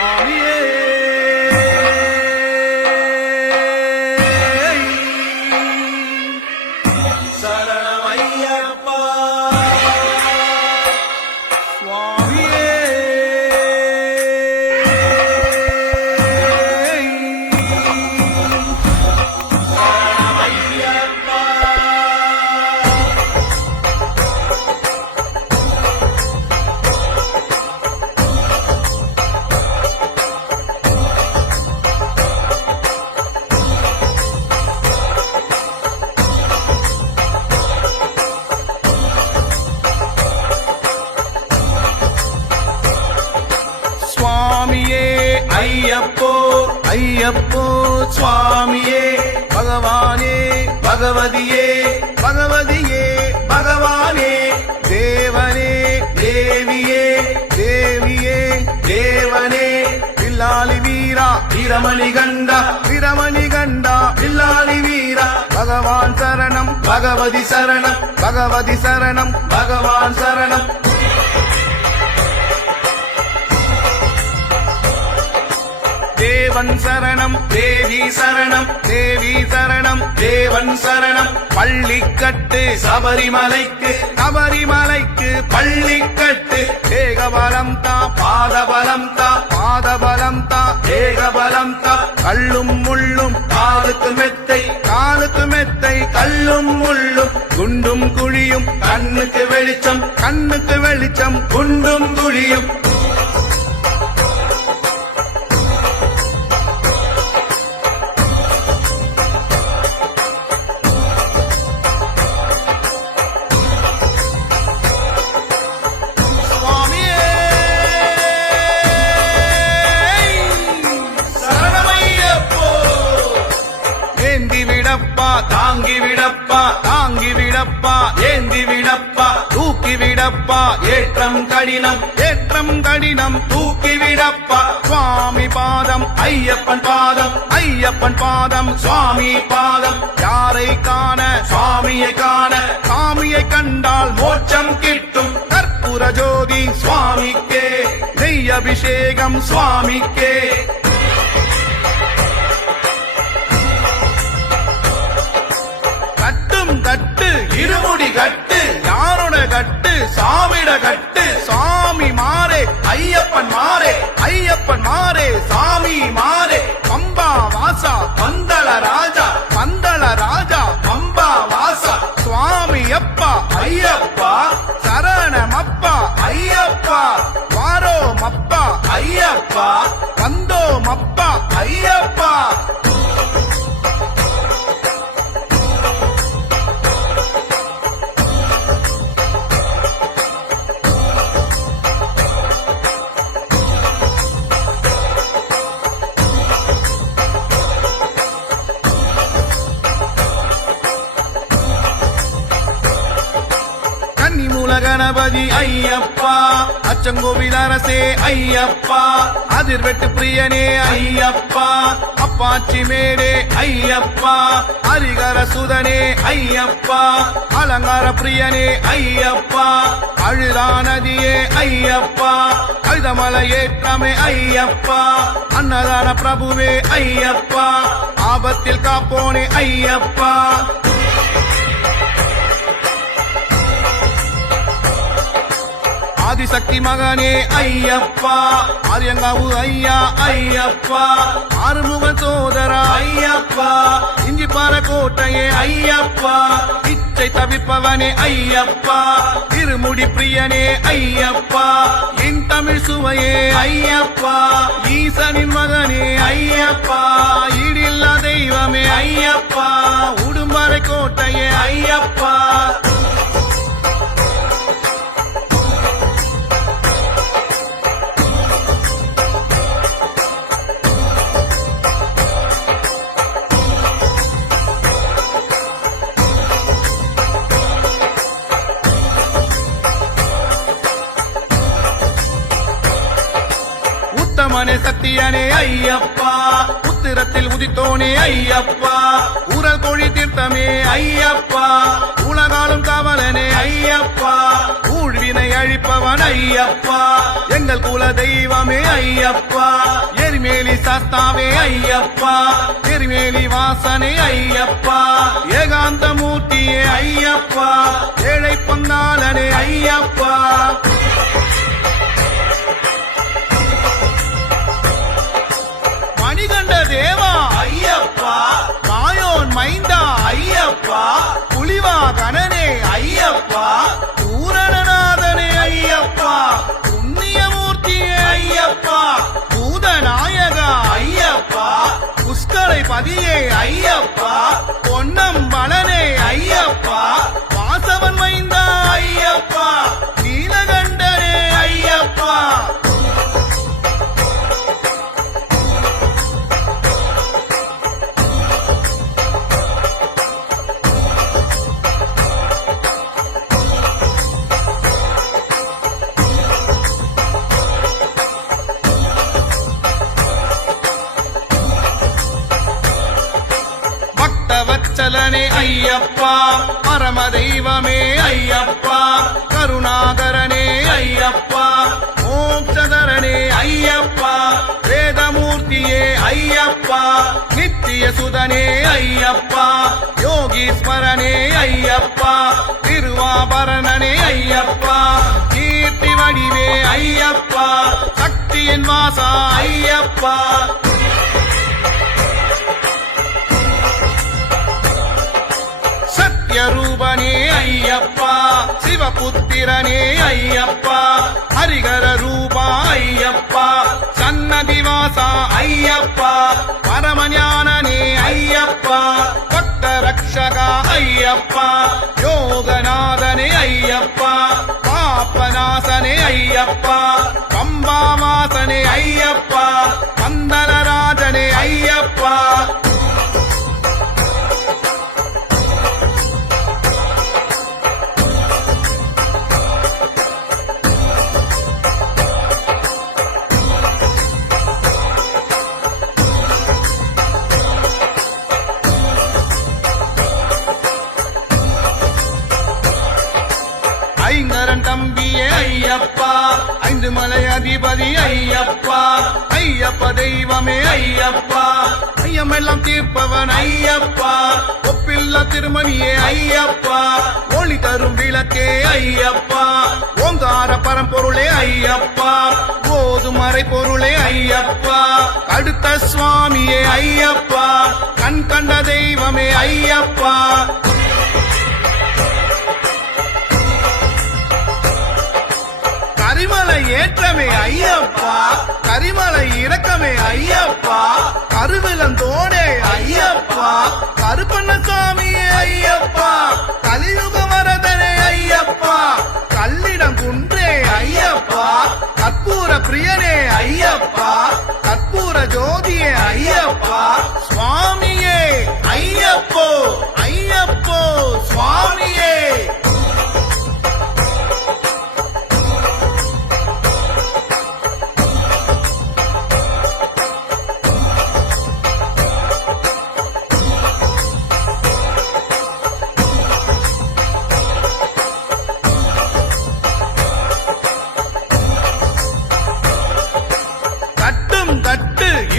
சுவாமியே சரணமையப்பா சுவாமியே சரணமையப்பா சுவாமியே ஐயப்போ ஐயப்போ சுவாமியே பகவானே பகவதியே பகவதியே பகவானே தேவனே தேவியே தேவியே தேவனே பில்லாலி வீரா வீரமணி கண்டா வீரமணி கண்டா பில்லாலி வீரா பகவான் சரணம் பகவதி சரணம் பகவதி சரணம் பகவான் சரணம் தேவன் சரணம் தேவி சரணம் தேவி சரணம் தேவன் சரணம் பள்ளிக்கட்டு சபரிமலைக்கு சபரிமலைக்கு பள்ளிக்கட்டு தேகபலம் தா பாதபலம் தா பாதபலம் தா தேகபலம் தா கல்லும் முள்ளும் காலுக்கு மெத்தை காலுக்கு மெத்தை கல்லும் முள்ளும் குண்டும் குழியும் கண்ணுக்கு வெளிச்சம் கண்ணுக்கு வெளிச்சம் குண்டும் குழியும் தாங்கி விடப்பா தாங்கி விடப்பா ஏந்தி விடப்பா தூக்கி விடப்பா ஏற்றம் கடினம் தூக்கி விடப்பா சுவாமி பாதம் ஐயப்பன் பாதம் ஐயப்பன் பாதம் சுவாமி பாதம் யாரை காண சுவாமியை காண சாமியை கண்டால் மோட்சம் கிட்டும் கற்பூர ஜோதி சுவாமிக்கே நெய் அபிஷேகம் சுவாமிக்கே கட்டு இருமுடி கட்டு யாரோட கட்டு சாமிட கட்டு சாமி மாறே ஐயப்பன் மாறே ஐயப்பன் மாறே சாமி மாறே பம்பா வாசா பந்தள ராஜா பம்பா வாசா சுவாமி அப்பா ஐயப்பா சரணமப்பா ஐயப்பா வாரோமப்பா ஐயப்பா வந்தோமப்பா ஐயப்பா கணபதி ஐயப்பா அச்சங்கோவில் அரசே ஐயப்பா அதிர்வெட்டு பிரியனே ஐயப்பா அப்பாச்சி மேடே ஐயப்பா ஹரிகர சுதனே ஐயப்பா அலங்கார பிரியனே ஐயப்பா அழுதா நதியே ஐயப்பா கழுதமலை ஏற்றமே ஐயப்பா அன்னதான பிரபுவே ஐயப்பா ஆபத்தில் காப்போனே ஐயப்பா ஆதிசக்தி மகனே ஐயப்பா ஆரியங்காவு ஐயா ஐயப்பா ஆறுமுக சோதரா ஐயப்பா இஞ்சிப்பாற கோட்டையே ஐயப்பா இச்சை தவிப்பவனே ஐயப்பா திருமுடி பிரியனே ஐயப்பா என் தமிழ் சுவையே ஐயப்பா ஈசனின் மகனே ஐயப்பா ஈடில்லா தெய்வமே ஐயப்பா உடுமறை கோட்டையே ஐயப்பா உத்தமனே சத்தியனே ஐயப்பா உதிரத்தில் உதித்தோனே ஐயப்பா உரல் கொழி தீர்த்தமே ஐயப்பா உலகாலும் காவலனே ஐயப்பா ஊழ்வினை அழிப்பவன் ஐயப்பா எங்கள் குல தெய்வமே ஐயப்பா எரிமேலி சாஸ்தாவே ஐயப்பா எரிமேலி வாசனே ஐயப்பா ஏகாந்த மூர்த்தியே ஐயப்பா ஏழை பங்காளனே ஐயப்பா மணிகண்ட தேவா ஐயப்பா மாயோன் மைந்தா ஐயப்பா புலிவா கணனே ஐயப்பா பூரணநாதனே ஐயப்பா புண்ணியமூர்த்தியே ஐயப்பா பூதநாயகா ஐயப்பா புஷ்கரை பதியே ஐயப்பா பொன்னம் பலனே ஐயப்பா வாசவன் மைந்தா ஐயப்பா நீலகண்டனே ஐயப்பா வச்சலனே ஐயப்பா பரம தெய்வமே ஐயப்பா கருணாகரனே ஐயப்பா மோட்சதரனே ஐயப்பா வேதமூர்த்தியே ஐயப்பா நித்திய சுதனே ஐயப்பா யோகீஸ்வரனே ஐயப்பா திருவாபரணனே ஐயப்பா கீர்த்தி வடிவே ஐயப்பா சக்தியின் வாசா ஐயப்பா ரூபனே ஐயப்பா சிவபுத்திரனே ஐயப்பா ஹரிகர ரூபா ஐயப்பா சன்னதிவாசா ஐயப்பா பரமஞானனே ஐயப்பா பக்த ரக்ஷகா ஐயப்பா யோகநாதனே ஐயப்பா பாப்பநாசனே ஐயப்பா பம்பாவாசனே ஐயப்பா மந்தனராஜனே ஐயப்பா ஐங்கரன் தம்பியே ஐயப்பா ஐந்து மலை அதிபதி ஐயப்பா ஐயப்ப தெய்வமே ஐயப்பா ஐயமெல்லாம் தீர்ப்பவன் ஐயப்பா ஒப்பில்ல திருமணியே ஐயப்பா ஒளி தரும் விளக்கே ஐயப்பா ஓங்கார பரம்பொருளே ஐயப்பா போதும் மறை பொருளே ஐயப்பா அடுத்த சுவாமியே ஐயப்பா கண் கண்ட தெய்வமே ஐயப்பா கரிமலை ஏற்றமே ஐயப்பா கரிமலை இறக்கமே ஐயப்பா கருவிலந்தோடே ஐயப்பா கருப்பண்ணசாமியே ஐயப்பா கலியுக வரதனே ஐயப்பா கல்லிடம் குன்றே ஐயப்பா கற்பூர பிரியனே ஐயப்பா கற்பூர ஜோதியே ஐயப்பா சுவாமியே ஐயப்போ ஐயப்போ சுவாமியே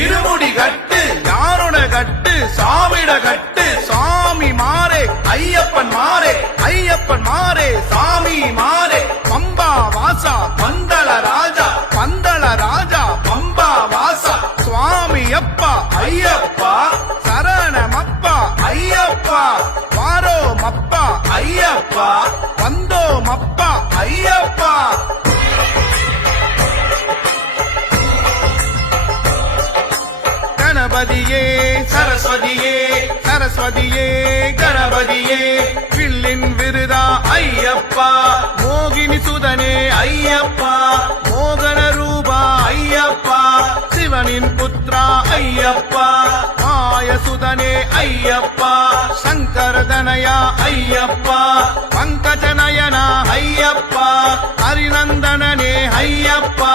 இருமுடி கட்டு யாரோட கட்டு சாமிட கட்டு சாமி மாறே ஐயப்பன் மாறே ஐயப்பன் மாறே சாமி மாறே பம்பா வாசா பந்தள ராஜா பம்பா வாசா சுவாமி அப்பா ஐயப்பா சரணமப்பா ஐயப்பா வாரோமப்பா ஐயப்பா வந்தோமப்பா ஐயப்பா கணபதியே சரஸ்வதியே சரஸ்வதியே கணபதியே வில்லின் விருதா ஐயப்பா மோகினி சுதனே ஐயப்பா மோகன ரூபா ஐயப்பா சிவனின் புத்ரா ஐயப்பா மாயசுதனே ஐயப்பா சங்கரதனயா ஐயப்பா பங்கஜநயனா ஐயப்பா ஹரிநந்தனனே ஐயப்பா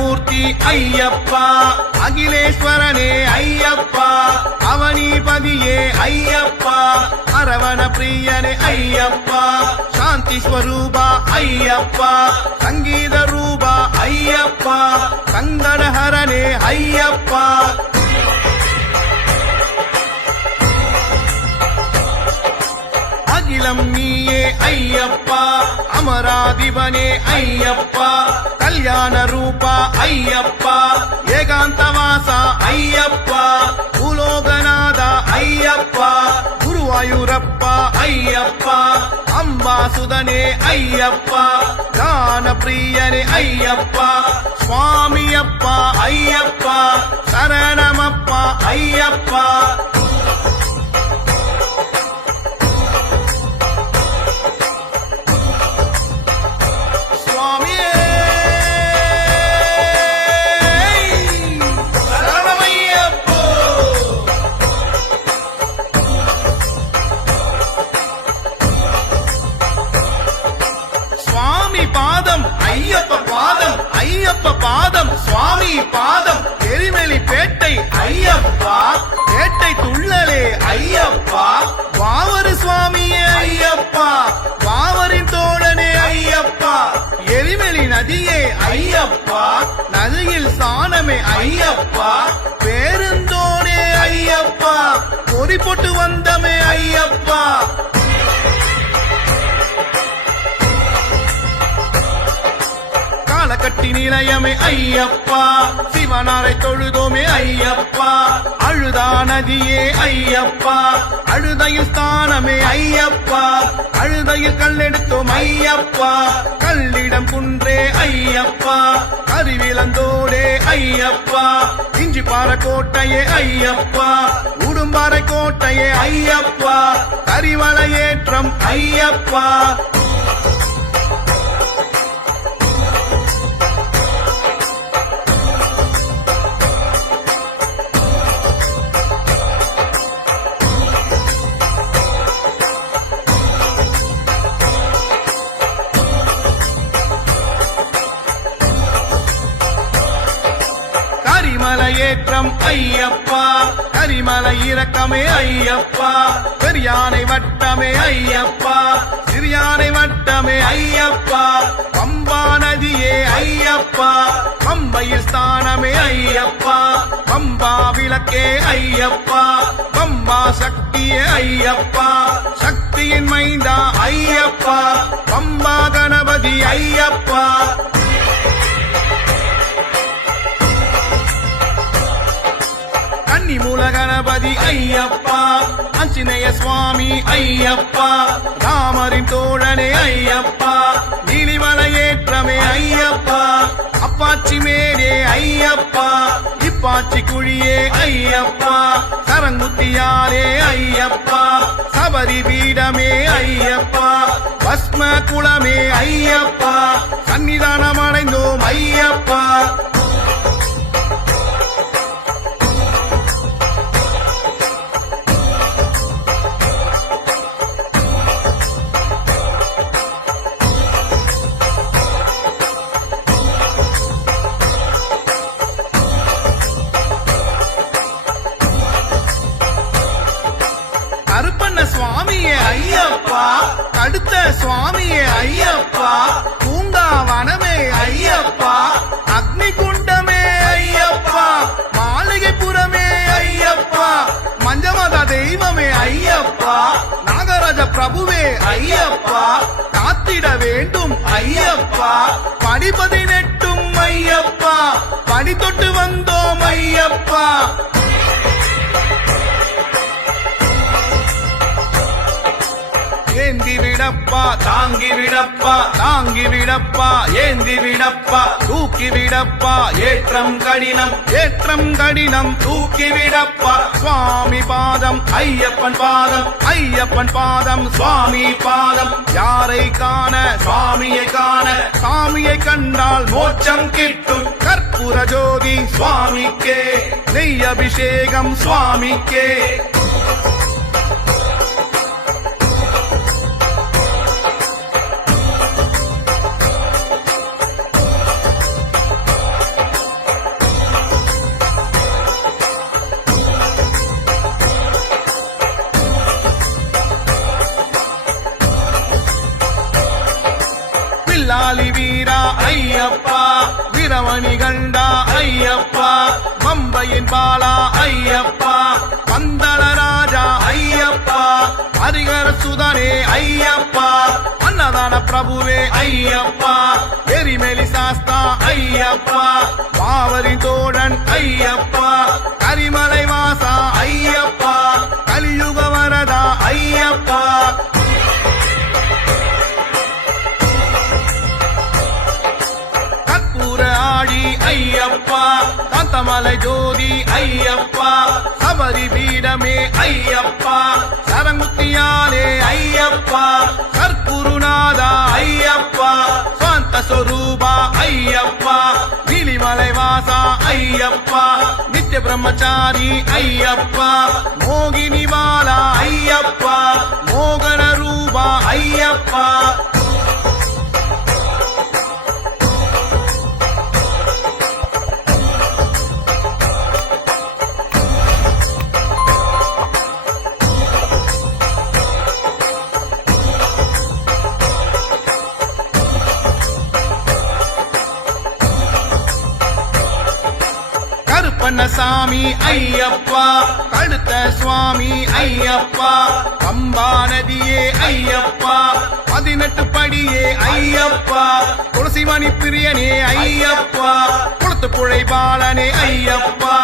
மூர்த்தி ஐயப்பா அகிலேஸ்வரனே ஐயப்பா அவனிபதியே ஐயப்பா அரவண பிரியனே ஐயப்பா சாந்தி ஸ்வரூபா ஐயப்பா சங்கீத ரூபா ஐயப்பா சங்கடஹரனே ஐயப்பா அகிலம் நீயே ஐயப்பா அமராதிபனே ஐயப்பா கல்யாண ரூபா ஐயப்பா ஏகாந்தவாசா ஐயப்பா பூலோகநாதா ஐயப்பா குருவாயூரப்பா ஐயப்பா அம்பாசுதனே ஐயப்பா ஞான பிரியனே ஐயப்பா சுவாமியப்பா ஐயப்பா சரணமப்பா ஐயப்பா ஐயப்ப பாதம் சுவாமி பாதம் எரிமெலி பேட்டை ஐயப்பா பேட்டை துள்ளலே ஐயப்பா வாவரு சுவாமியே ஐயப்பா வாவரின் தோழனே ஐயப்பா எரிமெலி நதியே ஐயப்பா நதியில் சாணமே ஐயப்பா பேருந்தோனே ஐயப்பா பொறி போட்டு வந்தமே ஐயப்பா கட்டி நிலையமே ஐயப்பா சிவனாரை தொழுதோமே ஐயப்பா அழுதா நதியே ஐயப்பா அழுதையில் ஸ்தானமே ஐயப்பா அழுதையில் கல்லெடுத்தோம் ஐயப்பா கல்லிடம் குன்றே ஐயப்பா கருவிலந்தோடே ஐயப்பா இஞ்சி பாறை கோட்டையே ஐயப்பா உடும்பாறை கோட்டையே ஐயப்பா கரிவலையேற்றம் ஐயப்பா ஏற்றம் ஐயப்பா கரிமலை இறக்கமே ஐயப்பா பெரியானை வட்டமே ஐயப்பா சிறியானை வட்டமே ஐயப்பா பம்பா நதியே ஐயப்பா பம்பையில் ஸ்தானமே ஐயப்பா பம்பா விளக்கே ஐயப்பா பம்பா சக்தியே ஐயப்பா சக்தியின் மைந்தா ஐயப்பா பம்பா கணபதி ஐயப்பா மூல கணபதி ஐயப்பா ஆஞ்சநேய சுவாமி ஐயப்பா ராமரின் தோழனே ஐயப்பா நீலிமலையேற்றமே ஐயப்பா அப்பாச்சி மேலே ஐயப்பா இப்பாச்சி குழியே ஐயப்பா சரங்குத்தியாரே ஐயப்பா சபரி பீடமே ஐயப்பா பஸ்ம குளமே ஐயப்பா சன்னிதானம் அடைந்தோம் ஐயப்பா சுவாமியே ஐயப்பா கடுத்த சுவாமியே ஐயப்பா பூங்காவனமே ஐயப்பா அக்னி குண்டமே ஐயப்பா மாளிகைப்புறமே ஐயப்பா மஞ்சமத தெய்வமே ஐயப்பா நாகராஜ பிரபுவே ஐயப்பா காத்திட வேண்டும் ஐயப்பா படி 18 ஐயப்பா படி தொட்டு வந்தோம் ஐயப்பா ஏந்தி விடப்பா தாங்கி விடப்பா தாங்கி விடப்பா ஏந்தி விடப்பா தூக்கி விடப்பா ஏற்றம் கடினம் தூக்கி விடப்பா சுவாமி பாதம் ஐயப்பன் பாதம் ஐயப்பன் பாதம் சுவாமி பாதம் யாரை காண சுவாமியை காண சாமியை கண்டால் மோட்சம் கிட்டும் கற்பூர ஜோதி சுவாமிக்கே நெய் அபிஷேகம் சுவாமிக்கே பாலா ஐயப்பா, பந்தள ராஜா ஐயப்பா, ஹரிகர சுதனே ஐயப்பா, அன்னதான பிரபுவே ஐயப்பா, எரிமெலி சாஸ்தா ஐயப்பா, பாவரி தோழன் ஐயப்பா, கரிமலை வாசா ஐயப்பா, கலியுக வரதா ஐயப்பா, கற்பூர ஆடி ஐயப்பா, காந்தமலை ஜோதி ஐயப்பா, சபரி பீடமே ஐயப்பா, சரங்குத்தியாலே ஐயப்பா, கற்பூருநாதா ஐயப்பா, சாந்த சொரூபா ஐயப்பா, நீலிமலை வாசா ஐயப்பா, நித்திய பிரம்மச்சாரி ஐயப்பா, மோகினி பாலா ஐயப்பா, மோகன ரூபா ஐயப்பா, சாமி ஐயப்பா, கடுத்த சுவாமி ஐயப்பா, பம்பா நதியே ஐயப்பா, 18 படியே ஐயப்பா, துளசிமணி பிரியனே ஐயப்பா, குளத்து புழை பாலனே ஐயப்பா,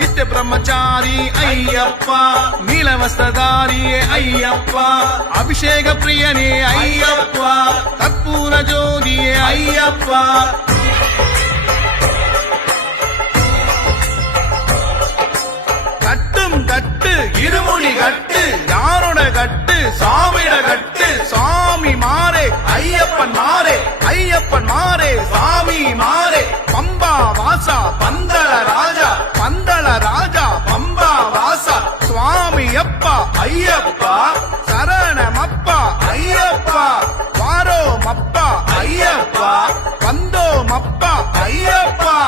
நித்திய பிரம்மச்சாரி ஐயப்பா, நீலவஸ்திரதாரியே ஐயப்பா, அபிஷேக பிரியனே ஐயப்பா, கற்பூர ஜோதியே ஐயப்பா, கட்டு இருமுடி கட்டு யாரோட கட்டு சாமிட கட்டு, சாமி மாறே ஐயப்பன் மாறே, ஐயப்பன் மாறே சாமி மாறே, பம்பா வாசா பந்தள ராஜா, பந்தள ராஜா பம்பா வாசா, சுவாமி அப்பா ஐயப்பா, சரணமப்பா ஐயப்பா, வாரோ மப்பா ஐயப்பா, வந்தோ மப்பா ஐயப்பா,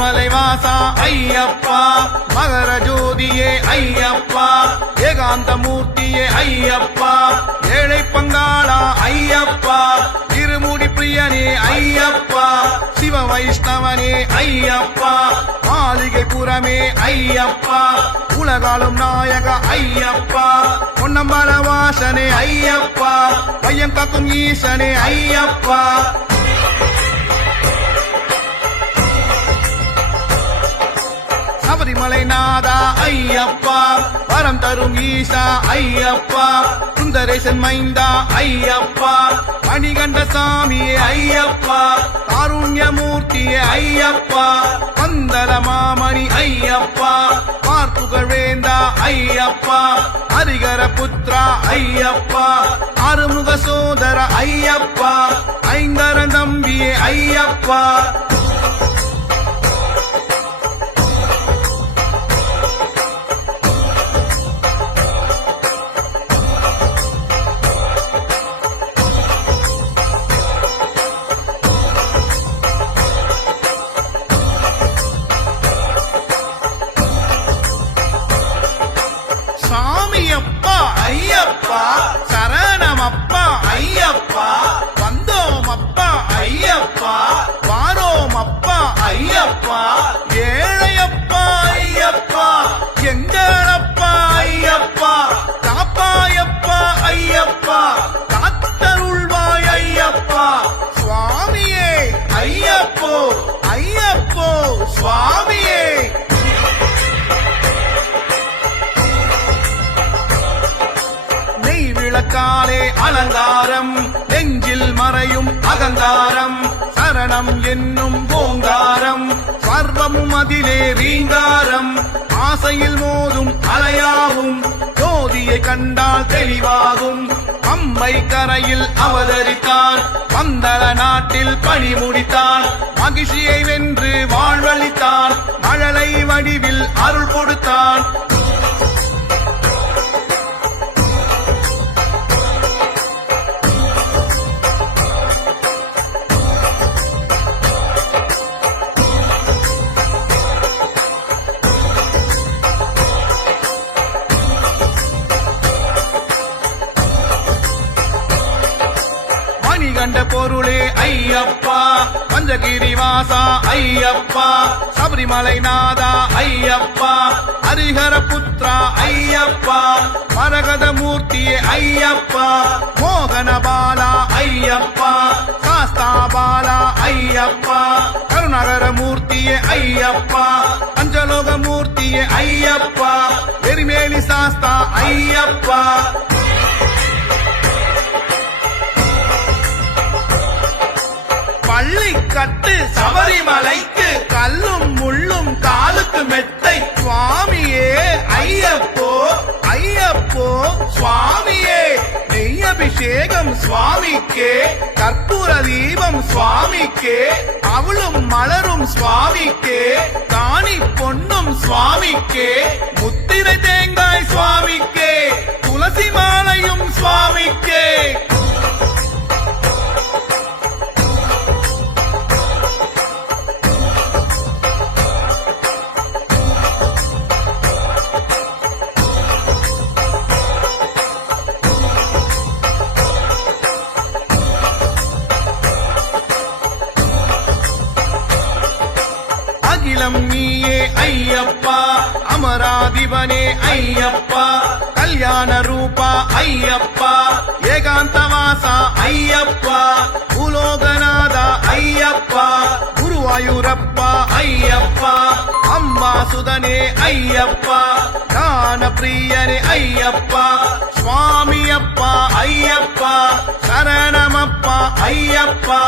மலை வாசா ஐயப்பா, மகர ஜோதியே ஐயப்பா, ஏகாந்த மூர்த்தியே ஐயப்பா, ஏழை பங்காளா ஐயப்பா, இருமுடி பிரியனே ஐயப்பா, சிவ வைஷ்ணவனே ஐயப்பா, மாளிகை புறமே ஐயப்பா, உலகாலும் நாயக ஐயப்பா, பொன்னம்பல வாசனே ஐயப்பா, பையன் காக்கும் ஈசனே ஐயப்பா, சபரிமலை நாதா ஐயப்பா, வரம் தரும் ஈசா ஐயப்பா, சுந்தரேசன் மைந்தா ஐயப்பா, மணிகண்ட சாமியே ஐயப்பா, காருண்யமூர்த்தியே ஐயப்பா, பந்தல மாமணி ஐயப்பா, பார்ப்புகழ் வேந்தா ஐயப்பா, ஹரிகர புத்ரா ஐயப்பா, அருமுக சோதர ஐயப்பா, ஐங்கர தம்பியே ஐயப்பா, ஐயப்பா, சரணமப்பா ஐயப்பா, வந்தோமப்பா ஐயப்பா, வாரோமப்பா ஐயப்பா, ஏழையப்பா ஐயப்பா, எங்களப்பா ஐயப்பா, காப்பாயப்பா ஐயப்பா, காத்தருள்வாய் ஐயப்பா, சுவாமியே ஐயப்போ ஐயப்போ சுவாமியே, விளக்காலே அலங்காரம், நெஞ்சில் மறையும் அகங்காரம், சரணம் என்னும் ஓங்காரம், சர்வமும் அதிலே ரீங்காரம், ஆசையில் மோதும் அலையாகும், ஜோதியை கண்டால் தெளிவாகும், அம்மை கரையில் அவதரித்தான், பந்தள நாட்டில் பணி முடித்தான், மகிழ்ச்சியை வென்று வாழ்வளித்தான், மழலை வடிவில் அருள் கொடுத்தான், மணிகண்ட பொருளே ஐயப்பா, பஞ்சகிரி வாசா ஐயப்பா, சபரிமலை நாதா ஐயப்பா, ஹரிஹர புத்ரா ஐயப்பா, மரகத மூர்த்தியே ஐயப்பா, மோகன பாலா ஐயப்பா, சாஸ்தா பாலா ஐயப்பா, கருணாகர மூர்த்தியே ஐயப்பா, பஞ்சலோக மூர்த்தியே ஐயப்பா, எரிமேலி சாஸ்தா ஐயப்பா. பள்ளிக்கட்டு சபரிமலைக்கு கல்லும் முள்ளும் காலுக்கு மெத்தை சுவாமியே ஐயப்போ ஐயப்போ சுவாமியே. நெய்யபிஷேகம் சுவாமிக்கே, கற்பூர தீபம் சுவாமிக்கே, அவளும் மலரும் சுவாமிக்கே, காணி பொன்னும் சுவாமிக்கே, முத்திரை தேங்காய் சுவாமிக்கே, துளசி மாலையும் சுவாமிக்கே. அகிலம் நீயே ஐயப்பா, அமராதிபனே ஐயப்பா, கல்யாண ரூபா ஐயப்பா, ஏகாந்தவாசா ஐயப்பா, பூலோகநாதா ஐயப்பா, குருவாயூரப்பா ஐயப்பா, அம்பாசுதனே ஐயப்பா, ஞான பிரியனே ஐயப்பா, சுவாமியப்பா ஐயப்பா, சரணமப்பா ஐயப்பா.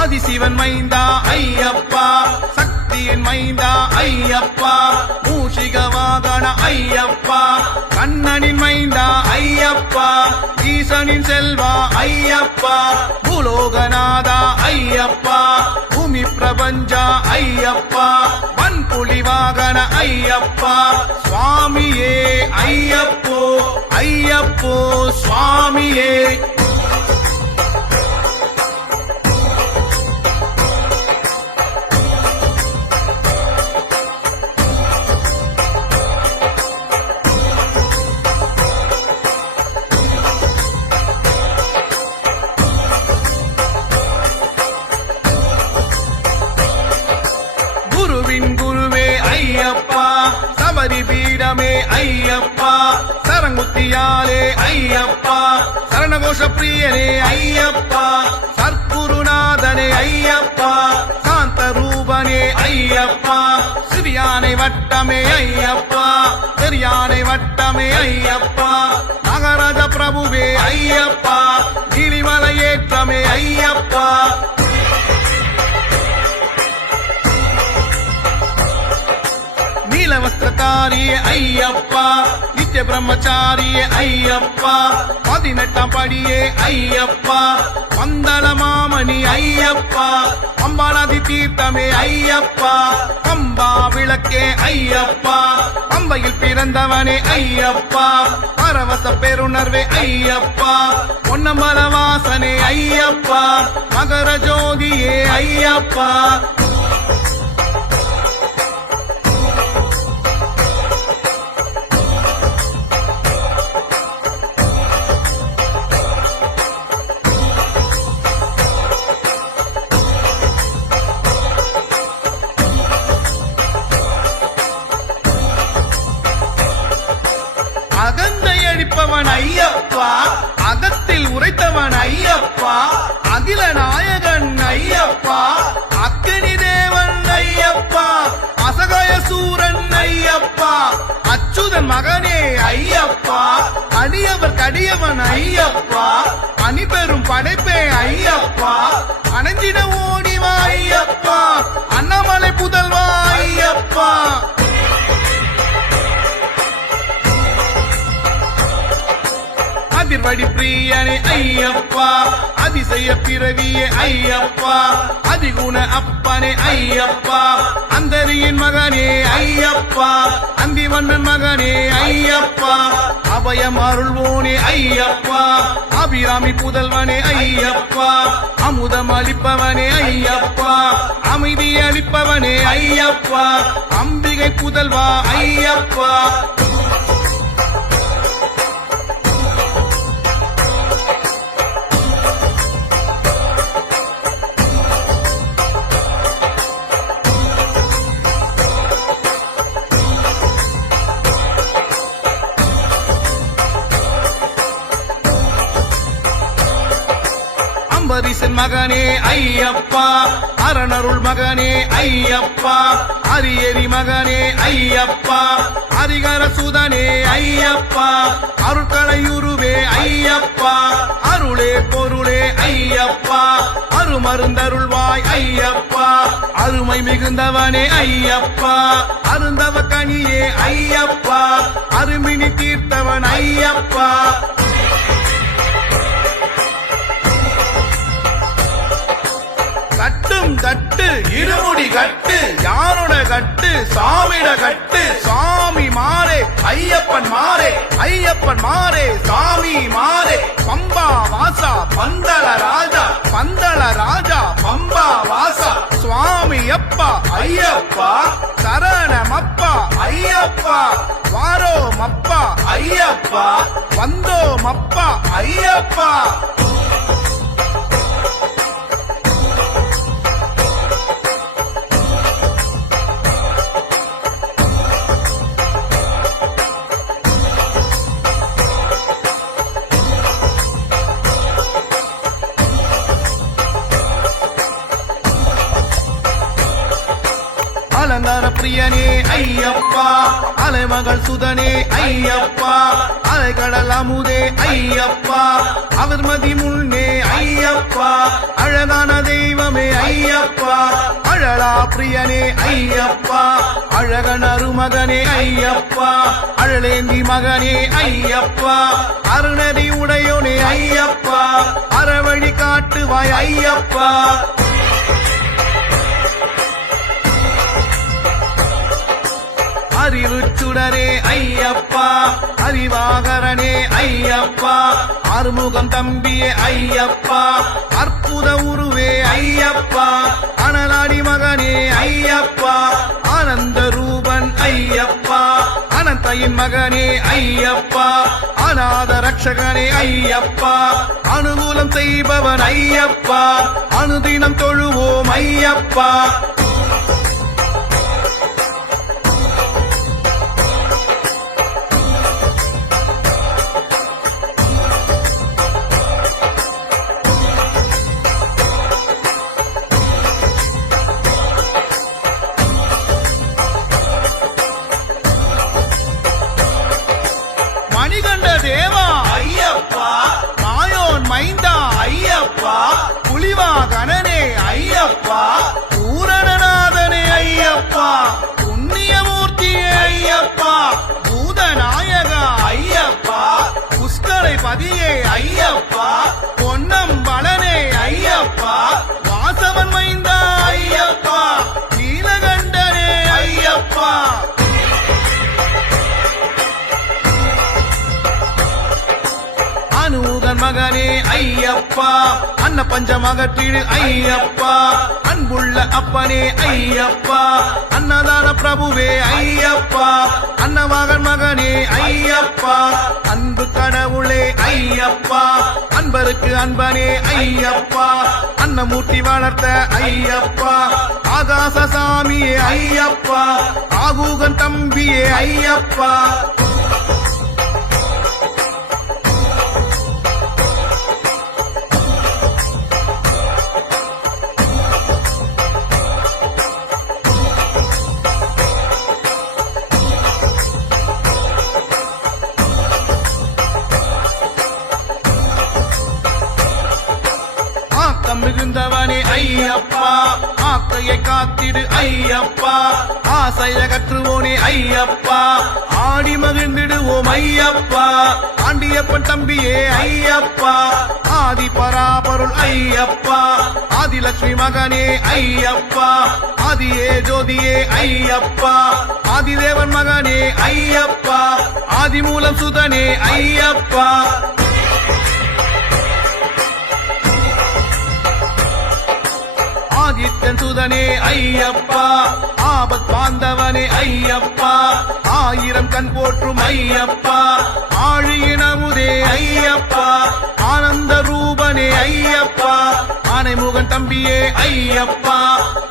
ஆதிசிவன் மைந்தா ஐயப்பா, சக்தியின் மைந்தா ஐயப்பா, மூஷிக வாகன ஐயப்பா, கண்ணனின் மைந்தா ஐயப்பா, ஈசனின் செல்வா ஐயப்பா, பூலோகநாதா ஐயப்பா, பூமி பிரபஞ்சா ஐயப்பா, வன்புலி வாகன ஐயப்பா, சுவாமியே ஐயப்போ ஐயப்போ சுவாமியே. குருவே ஐயப்பா, சபரி பீடமே ஐயப்பா, சரங்குத்தியாலே ஐயப்பா, சரணகோஷ பிரியனே ஐயப்பா, சற்குருநாதனே ஐயப்பா, சாந்த ரூபனே ஐயப்பா, சிறியானை வட்டமே ஐயப்பா, பெரியானை வட்டமே ஐயப்பா, மகாராஜ பிரபுவே ஐயப்பா, கிரிமலை ஏற்றமே ஐயப்பா. நீலவஸ்திரதாரியே ஐயப்பா, நித்திய பிரம்மச்சாரியே ஐயப்பா, 18ஆம் படியே ஐயப்பா, பந்தள மாமணி ஐயப்பா, பம்பாநதி தீர்த்தமே ஐயப்பா, பம்பா விளக்கே ஐயப்பா, பம்பையில் பிறந்தவனே ஐயப்பா, பரவச பெருணர்வே ஐயப்பா, பொன்னம்பல வாசனே ஐயப்பா, மகர ஜோதியே ஐயப்பா. அகந்தை அடிப்பவன் ஐயப்பா, அகத்தில் உரைத்தவன் ஐயப்பா, அகில நாயகன் ஐயப்பா, அக்கினி தேவன் ஐயப்பா, அசகாய சூரன் ஐயப்பா, அச்சுதன் மகனே ஐயப்பா, அடியவர் கடியவன் ஐயப்பா, அணிபெரும் படைப்பே ஐயப்பா, அணைஞ்சிட ஓடிவா ஐயப்பா, அண்ணாமலை புதல்வா ஐயப்பா. அதிர்வடி பிரியனே ஐயப்பா, அதிசய பிறவியே ஐயப்பா, அதிகுண அப்பனே ஐயப்பா, அந்தரியின் மகனே ஐயப்பா, அந்திவண்ணன் மகனே ஐயப்பா, அபயம் அருள்வோனே ஐயப்பா, அபிராமி புதல்வனே ஐயப்பா, அமுதம் அளிப்பவனே ஐயப்பா, அமைதி அளிப்பவனே ஐயப்பா, அம்பிகை புதல்வா ஐயப்பா. அம்பரீசன் மகனே ஐயப்பா, அரணருள் மகனே ஐயப்பா, அரியரி மகனே ஐயப்பா, ஹரிகர சுதனே ஐயப்பா, அருட்கலையுருவே ஐயப்பா, அருளே பொருளே ஐயப்பா, அருமருந்தருள்வாய் ஐயப்பா, அருமை மிகுந்தவனே ஐயப்பா, அருந்தவ கனியே ஐயப்பா, அருமினி தீர்த்தவன் ஐயப்பா. கட்டும் கட்டு இருமுடி கட்டு யாரோட கட்டு சாமிட கட்டு, சாமி மாறே ஐயப்பன் மாறே, ஐயப்பன் மாறே சாமி மாறே, பம்பா வாசா பந்தள ராஜா, பந்தள ராஜா பம்பா வாசா, சுவாமி அப்பா ஐயப்பா, சரணமப்பா ஐயப்பா, வாரோமப்பா ஐயப்பா, வந்தோமப்பா ஐயப்பா. அலங்கார பிரியனே ஐயப்பா, அலைமகள் சுதனே ஐயப்பா, அலைகடல் அமுதே ஐயப்பா, அவர்மதி முன்னே ஐயப்பா, அழகான தெய்வமே ஐயப்பா, அழலா பிரியனே ஐயப்பா, அழகன் அருமகனே ஐயப்பா, அழலேந்தி மகனே ஐயப்பா, அருணதி உடையோனே ஐயப்பா, அறவழி காட்டுவாய் ஐயப்பா. அறிவுச்சுடரே ஐயப்பா, அறிவாகரனே ஐயப்பா, அறுமுகம் தம்பியே ஐயப்பா, அற்புத உருவே ஐயப்பா, அனலாடி மகனே ஐயப்பா, ஆனந்த ரூபன் ஐயப்பா, அனந்தையின் மகனே ஐயப்பா, அநாத ரட்சகனே ஐயப்பா, அனுகூலம் செய்பவன் ஐயப்பா, அனுதினம் தொழுவோம் ஐயப்பா. மணிகண்ட தேவா ஐயப்பா, மாயோன் மைந்தா ஐயப்பா, புலிவாகனனே ஐயப்பா, பூரணநாதனே ஐயப்பா, புண்ணியமூர்த்தியே ஐயப்பா, பூதநாயகா ஐயப்பா, புஷ்கரை பதியே ஐயப்பா, பொன்னம்பலனே ஐயப்பா, வாசவன் மைந்தா ஐயப்பா, நீலகண்டனே ஐயப்பா. அனூதன் மகனே ஐயப்பா, அன்ன பஞ்சமகற்றிடு ஐயப்பா, அன்புள்ள அப்பனே ஐயப்பா, அன்னதான பிரபுவே ஐயப்பா, அன்னமகன் மகனே ஐயப்பா, அன்பு கடவுளே ஐயப்பா, அன்பருக்கு அன்பனே ஐயப்பா, அன்னமூர்த்தி வளர்த்த ஐயப்பா, ஆகாச சாமியே ஐயப்பா, ஆகூகன் தம்பியே ஐயப்பா. மிகுந்தவனே ஐயப்பா, ஆக்கையை காத்திடு ஐயப்பா, ஆசைய கற்றுவோனே ஐயப்பா, ஆடி மகிழ்ந்திடுவோம் ஐயப்பா, ஆண்டியப்பன் தம்பியே ஐயப்பா, ஆதி பராபருள் ஐயப்பா, ஆதிலட்சுமி மகனே ஐயப்பா, ஆதியே ஜோதியே ஐயப்பா, ஆதிதேவன் மகனே ஐயப்பா, ஆதிமூலம் சுதனே ஐயப்பா. ஆதித்தன் சுதனே ஐயப்பா, ஆபத் பாந்தவனே ஐயப்பா, ஆயிரம் கண் போற்றும் ஐயப்பா, ஆழியினமுதே ஐயப்பா, ஆனந்த ரூபனே ஐயப்பா, ஆனைமுகன் தம்பியே ஐயப்பா,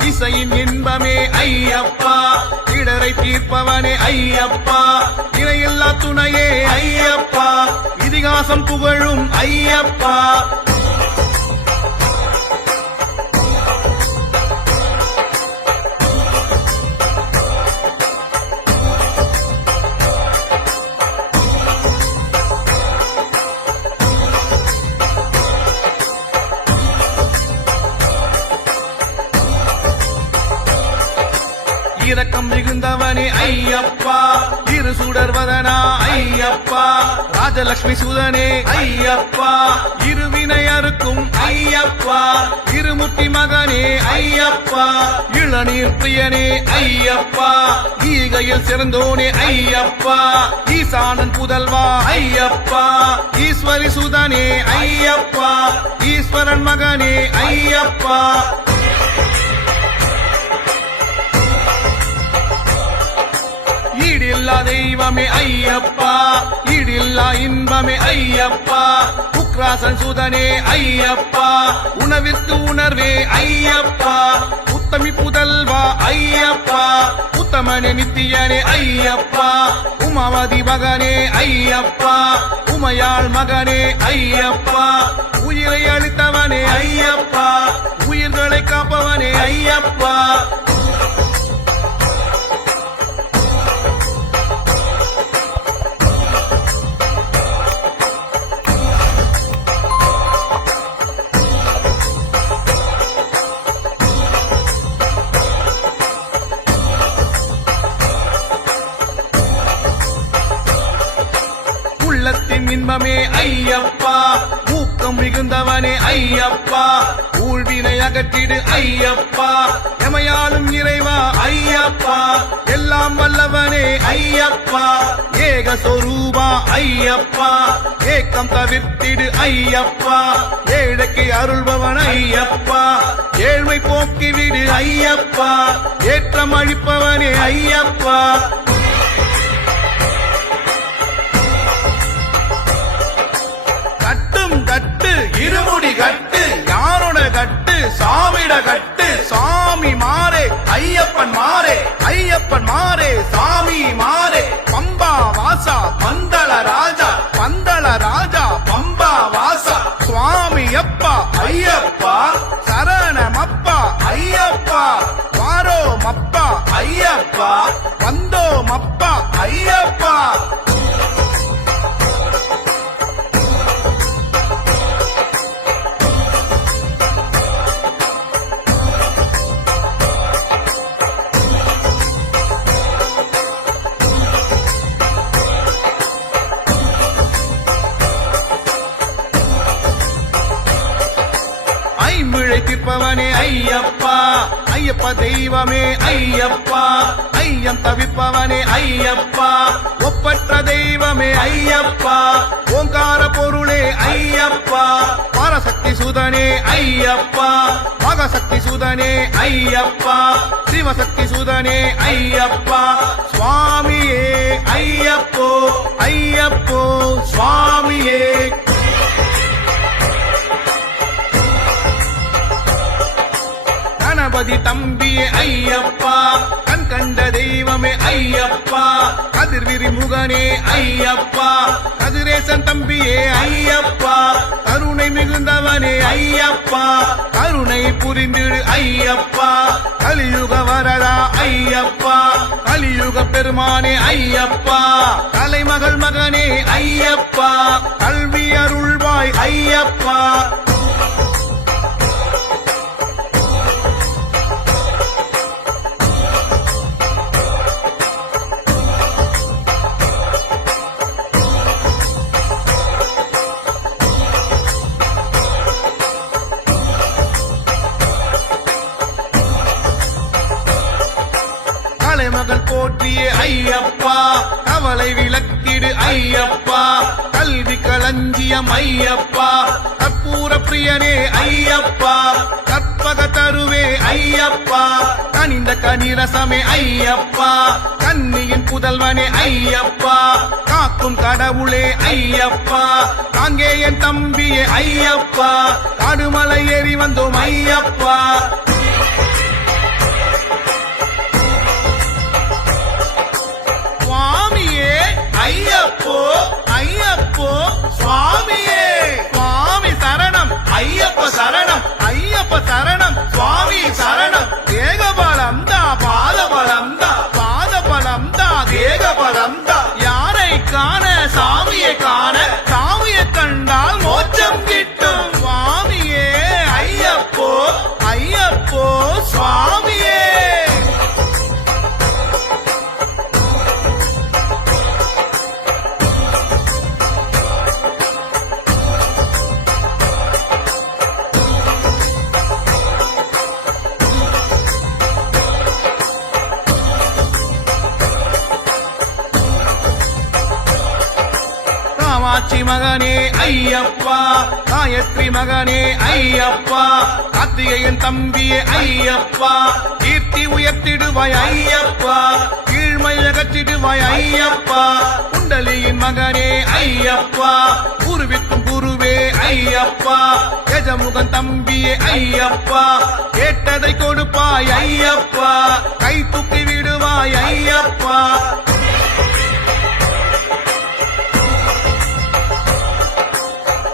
இசையின் இன்பமே ஐயப்பா, இடரை தீர்ப்பவனே ஐயப்பா, இணையில்லா துணையே ஐயப்பா, இதிகாசம் புகழும் ஐயப்பா. வதனா ஐயப்பா ராஜலட்சுமி சுதனே ஐயப்பா இருவினை அறுக்கும் ஐயப்பா இருமுத்தி மகனே ஐயப்பா இளநீர் பிரியனே ஐயப்பா ஈகையில் சிறந்தோனே ஐயப்பா ஈசானன் புதல்வா ஐயப்பா ஈஸ்வரி சுதனே ஐயப்பா ஈஸ்வரன் மகனே ஐயப்பா ஈடில்லா தெய்வமே ஐயப்பா ஈடில்லா இன்பமே ஐயப்பா உக்ராசன் சுதனே ஐயப்பா உணவிற்கு உணர்வே ஐயப்பா உத்தமி புதல்வா ஐயப்பா உத்தமனே நித்தியனே ஐயப்பா உமாவதி மகனே ஐயப்பா உமையாள் மகனே ஐயப்பா உயிரை அளித்தவனே ஐயப்பா உயிர்களை காப்பவனே ஐயப்பா உள்ளத்தின் இன்பமே ஐயப்பா ஊக்கம் மிகுந்தவனே ஐயப்பா ஊழ்வினை அகற்றிடு ஐயப்பா எமையாலும் இறைவா ஐயப்பா எல்லாம் வல்லவனே ஐயப்பா ஏக சொரூபா ஐயப்பா ஏக்கம் தவிர்த்திடு ஐயப்பா ஏழைக்கு அருள்பவன் ஐயப்பா ஏழ்மை போக்கிவிடு ஐயப்பா ஏற்றம் அழிப்பவனே ஐயப்பா கட்டு இருமுடி கட்டு யாரோட கட்டு சாமிட கட்டு சாமி மாறே ஐயப்பன் மாறே ஐயப்பன் மாறே சாமி மாறே பம்பா வாசா பந்தள ராஜா பம்பா வாசா சுவாமி அப்பா ஐயப்பா சரணமப்பா ஐயப்பா வாரோ மப்பா ஐயப்பா வந்தோ மப்பா ஐயப்பா தவிர்ப்பவனே ஐயப்பா ஐயப்பா தெய்வமே ஐயப்பா ஐயம் தவிர்ப்பவனே ஐயப்பா ஒப்பற்ற தெய்வமே ஐயப்பா ஓங்கார பொருளே ஐயப்பா பரசக்தி சுதனே ஐயப்பா மகசக்தி சுதனே ஐயப்பா சிவசக்தி சுதனே ஐயப்பா சுவாமியே ஐயப்போ ஐயப்போ சுவாமியே கணபதி தம்பியே ஐயப்பா கண் கண்ட தெய்வமே ஐயப்பா கதிர்விரி முகனே ஐயப்பா கதிரேசன் தம்பியே ஐயப்பா கருணை மிகுந்தவனே ஐயப்பா கருணை புரிந்திடு ஐயப்பா கலியுக வரதா ஐயப்பா கலியுக பெருமானே ஐயப்பா கலைமகள் மகனே ஐயப்பா கல்வி அருள்வாய் ஐயப்பா மகள் போற்றியே ஐயப்பா கவலை விளக்கிடு ஐயப்பா கல்வி களஞ்சியம் ஐயப்பா கற்பூர பிரியனே ஐயப்பா கற்பக தருவே ஐயப்பா கனிந்த கனிரசமே ஐயப்பா கன்னியின் புதல்வனே ஐயப்பா காக்கும் கடவுளே ஐயப்பா அங்கே என் தம்பியே ஐயப்பா கடுமலை ஏறி வந்தோம் ஐயப்பா ஐயப்போ ஐயப்போ சுவாமியே சுவாமி சரணம் ஐயப்ப சரணம் ஐயப்ப சரணம் சுவாமி சரணம் தேகபலம் தா பாதபலம் தா பாதபலம் தா தேகபலம் தா யாரை காண சாமியை காண சாமியை கண்டால் மோட்சம் கிட்டும் சுவாமியே ஐயப்போ ஐயப்போ சுவாமியே காமாட்சி மகனே ஐயப்பா, காயத்ரி மகனே ஐயப்பா, கார்த்திகேயன் தம்பியே ஐயப்பா, கீர்த்தி உயர்த்திடுவாய் ஐயப்பா, கீழ்மையை அகற்றிடுவாய் ஐயப்பா, குண்டலியின் மகனே ஐயப்பா, குருவிக்கும் குருவே ஐயப்பா, கஜமுகன் தம்பியே ஐயப்பா, கேட்டதை கொடுப்பாய் ஐயப்பா, கை தூக்கி விடுவாய் ஐயப்பா.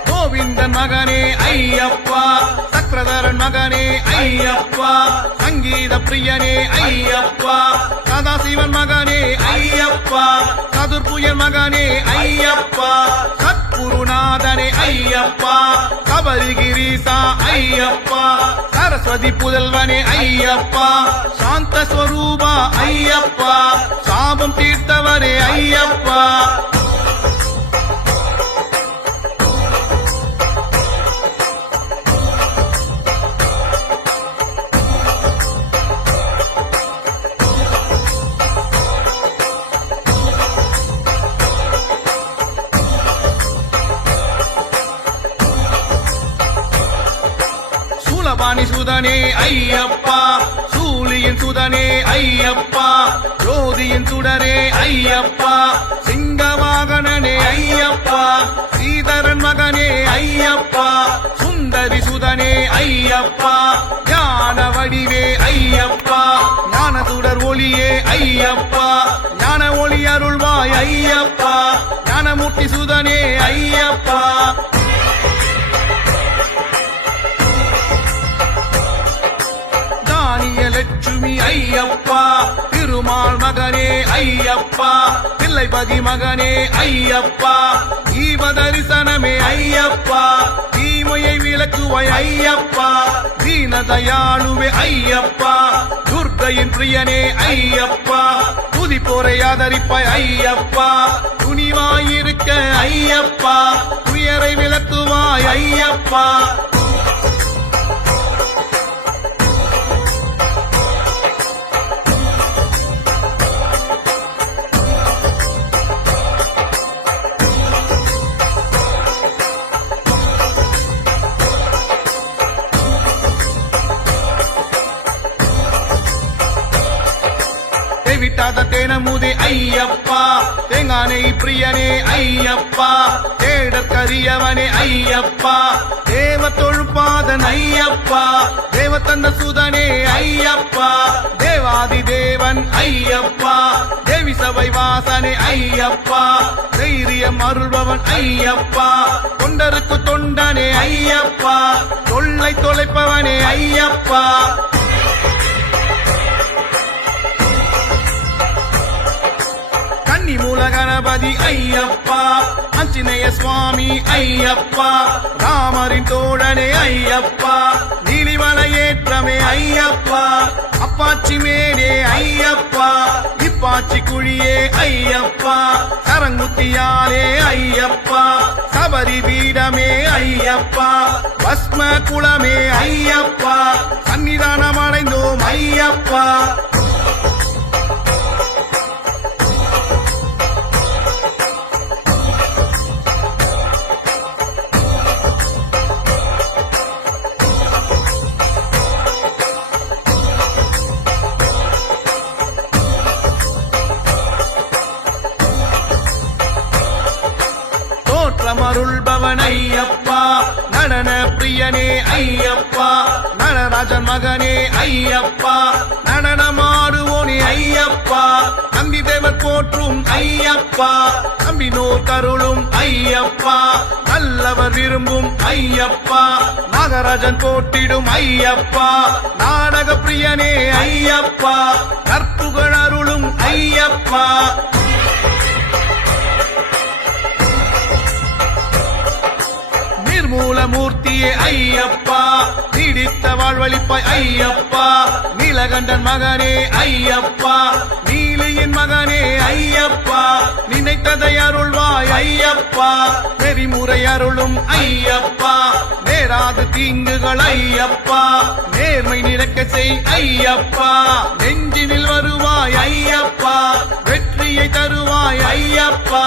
கோவிந்தன் மகனே ஐயப்பா, சக்கரதரன் மகனே ஐயப்பா, சங்கீத பிரியனே ஐயப்பா, சதாசிவன் மகனே ஐயப்பா, சதுர்புயன் மகனே ஐயப்பா, சத்குருநாதனே ஐயப்பா, கபரிகிரீசா ஐயப்பா, சரஸ்வதி புதல்வனே ஐயப்பா, சாந்த ஸ்வரூபா ஐயப்பா, சாபம் தீர்த்தவரே ஐயப்பா. சூலபாணி சுதனே ஐயப்பா, சூலியின் சுதனே ஐயப்பா, ஜோதியின் சுடரே ஐயப்பா, சிங்கவாகனனே ஐயப்பா, சீதரன் மகனே ஐயப்பா, சுந்தரி சுதனே ஐயப்பா, ஞான வடிவே ஐயப்பா, ஞான சுடர் ஒளியே ஐயப்பா, ஞான ஒளி அருள்வாய் ஐயப்பா, ஞானமூர்த்தி சுதனே ஐயப்பா. லட்சுமி ஐயப்பா, திருமால் மகனே ஐயப்பா, பிள்ளைபதி மகனே ஐயப்பா, ஜீவ தரிசனமே ஐயப்பா, தீமையை விளக்குவாய் ஐயப்பா, தீனதயாளுவே ஐயப்பா, துர்க்கையின் பிரியனே ஐயப்பா, துதிப்போரை ஆதரிப்பாய் ஐயப்பா, துணிவாயிருக்க ஐயப்பா, துயரை விளக்குவாய் ஐயப்பா. விட்டாத தேனமுதே ஐயப்பா, தேங்கானை பிரியனே ஐயப்பா, தேடற்கரியவனே ஐயப்பா, தேவ தொழுப்பாதன் ஐயப்பா, தேவத்தந்த சுதனே ஐயப்பா, தேவாதி தேவன் ஐயப்பா, தேவி சபை வாசனே ஐயப்பா, தைரியம் அருள்பவன் ஐயப்பா, தொண்டருக்கு தொண்டனே ஐயப்பா, தொல்லை தொலைப்பவனே ஐயப்பா. மூல கணபதி ஐயப்பா, ஆஞ்சநேய சுவாமி ஐயப்பா, ராமரின் தோழனே ஐயப்பா, நீலிமலை ஏற்றமே ஐயப்பா, அப்பாச்சி மேடே ஐயப்பா, இப்பாச்சி குழியே ஐயப்பா, சரங்குத்தியாலே ஐயப்பா, சபரி பீடமே ஐயப்பா, பஸ்ம குளமே ஐயப்பா, சன்னிதானம் அடைந்தோம் ஐயப்பா. அருள்பவன் ஐயப்பா, நடன பிரியனே ஐயப்பா, நடராஜன் மகனே ஐயப்பா, நடனமாடுவோனே ஐயப்பா, நம்பி தேவர் போற்றும் ஐயப்பா, நம்பினோர் கருளும் ஐயப்பா, நல்லவர் விரும்பும் ஐயப்பா, நாகராஜன் போட்டிடும் ஐயப்பா, நாடக பிரியனே ஐயப்பா, கற்புகள் அருளும் ஐயப்பா. மூலமூர்த்தியே ஐயப்பா, நீடித்த வாழ்வழிப்பாய் ஐயப்பா, நீலகண்டன் மகனே ஐயப்பா, நீலியின் மகனே ஐயப்பா, நினைத்ததை அருள்வாய் ஐயப்பா, நெறிமுறை அருளும் ஐயப்பா, நேராது தீங்குகள் ஐயப்பா, நேர்மை நிலைக்க செய் ஐயப்பா, நெஞ்சினில் வருவாய் ஐயப்பா, வெற்றியை தருவாய் ஐயப்பா.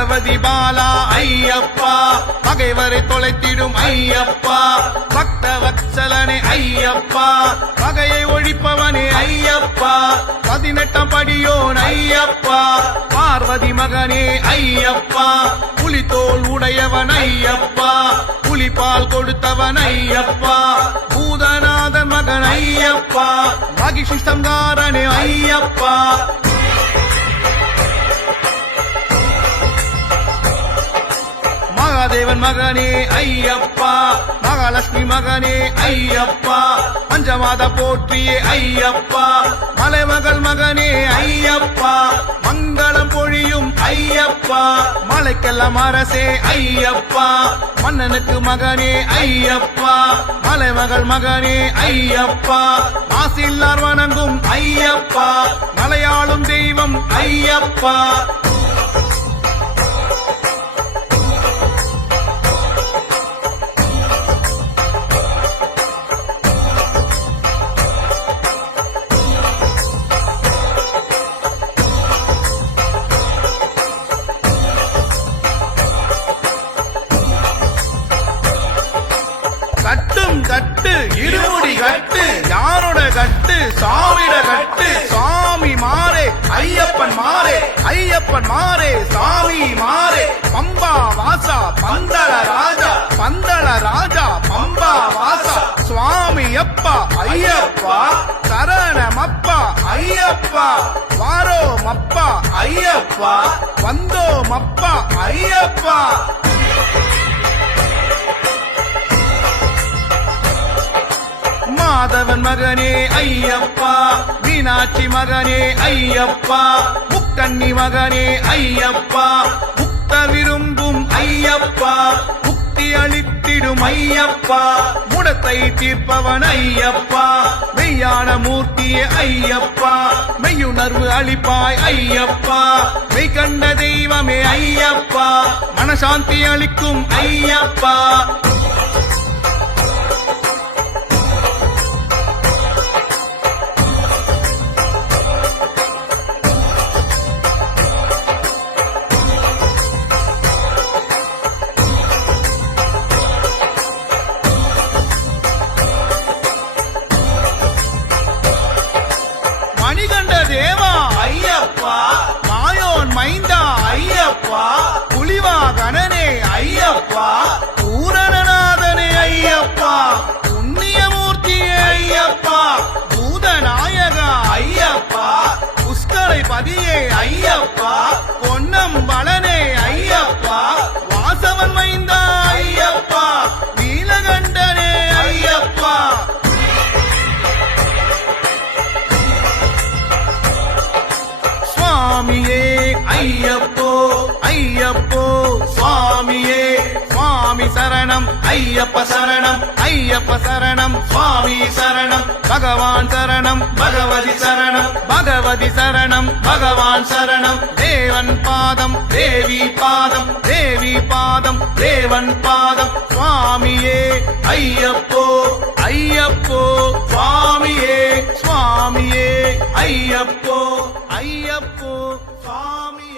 பகவதி பாலா ஐயப்பா, பகைவரை தொலைத்திடும் ஐயப்பா, பக்த வத்சலனே ஐயப்பா, பகையை ஒழிப்பவனே ஐயப்பா, 18ஆம் படியோன் ஐயப்பா, பார்வதி மகனே ஐயப்பா, புலித்தோல் உடையவன் ஐயப்பா, புலிபால் கொடுத்தவன் ஐயப்பா, பூதநாதன் மகன் ஐயப்பா, மகிஷி சங்காரனே ஐயப்பா, மகாதேவன் மகனே ஐயப்பா, மகாலட்சுமி மகனே ஐயப்பா, பஞ்சமாத போற்றியே ஐயப்பா, மலைமகள் மகனே ஐயப்பா, மங்களம் பொழியும் ஐயப்பா, மலைக்கெல்லாம் அரசே ஐயப்பா, மன்னனுக்கு மகனே ஐயப்பா, மலைமகள் மகனே ஐயப்பா, மாசில்லார் வணங்கும் ஐயப்பா, மலையாளும் தெய்வம் ஐயப்பா, கட்டும் கட்டு இருமுடி கட்டு யாரோட கட்டு சாமிட கட்டு, சாமி மாறே ஐயப்பன் மாறே, ஐயப்பன் மாறே சாமி மாறே, பம்பா வாசா பந்தள ராஜா, பந்தள ராஜா பம்பா வாசா, சுவாமி அப்பா ஐயப்பா, சரணமப்பா ஐயப்பா, வாரோமப்பா ஐயப்பா, வந்தோமப்பா ஐயப்பா, மாதவன் மகனே ஐயப்பா, மீனாட்சி மகனே ஐயப்பா, முக்கண்ணி மகனே ஐயப்பா, முக்த விரும்பும் ஐயப்பா, முக்தி அளித்திடும் ஐயப்பா, முடத்தை தீர்ப்பவன் ஐயப்பா, மெய்யான மூர்த்தியே ஐயப்பா, மெய்யுணர்வு அளிப்பாய் ஐயப்பா, மெய் கண்ட தெய்வமே ஐயப்பா, மனசாந்தி அளிக்கும் ஐயப்பா, மணிகண்ட தேவா ஐயப்பா, மாயோன் மைந்தா ஐயப்பா, புலிவாகனனே ஐயப்பா, பூரணநாதனே ஐயப்பா, புண்ணியமூர்த்தியே ஐயப்பா, பூதநாயகா ஐயப்பா, புஷ்கரை பதியே ஐயப்பா, பொன்னம்பலனே ஐயப்பா, வாசவன் மைந்தா ஐயப்பா, நீலகண்டனே ஐயப்பா, சுவாமியே ஐயப்போ ஐயப்போ சுவாமியே, சுவாமி சரணம் ஐயப்ப சரணம், ஐயப்ப சரணம் சுவாமி சரணம், பகவான் சரணம் பகவதி சரணம், பகவதி சரணம் பகவான் சரணம், தேவன் பாதம் தேவி பாதம், தேவி பாதம் தேவன் பாதம், சுவாமியே ஐயப்போ ஐயப்போ சுவாமியே, சுவாமியே ஐயப்போ ஐயப்போ சுவாமி.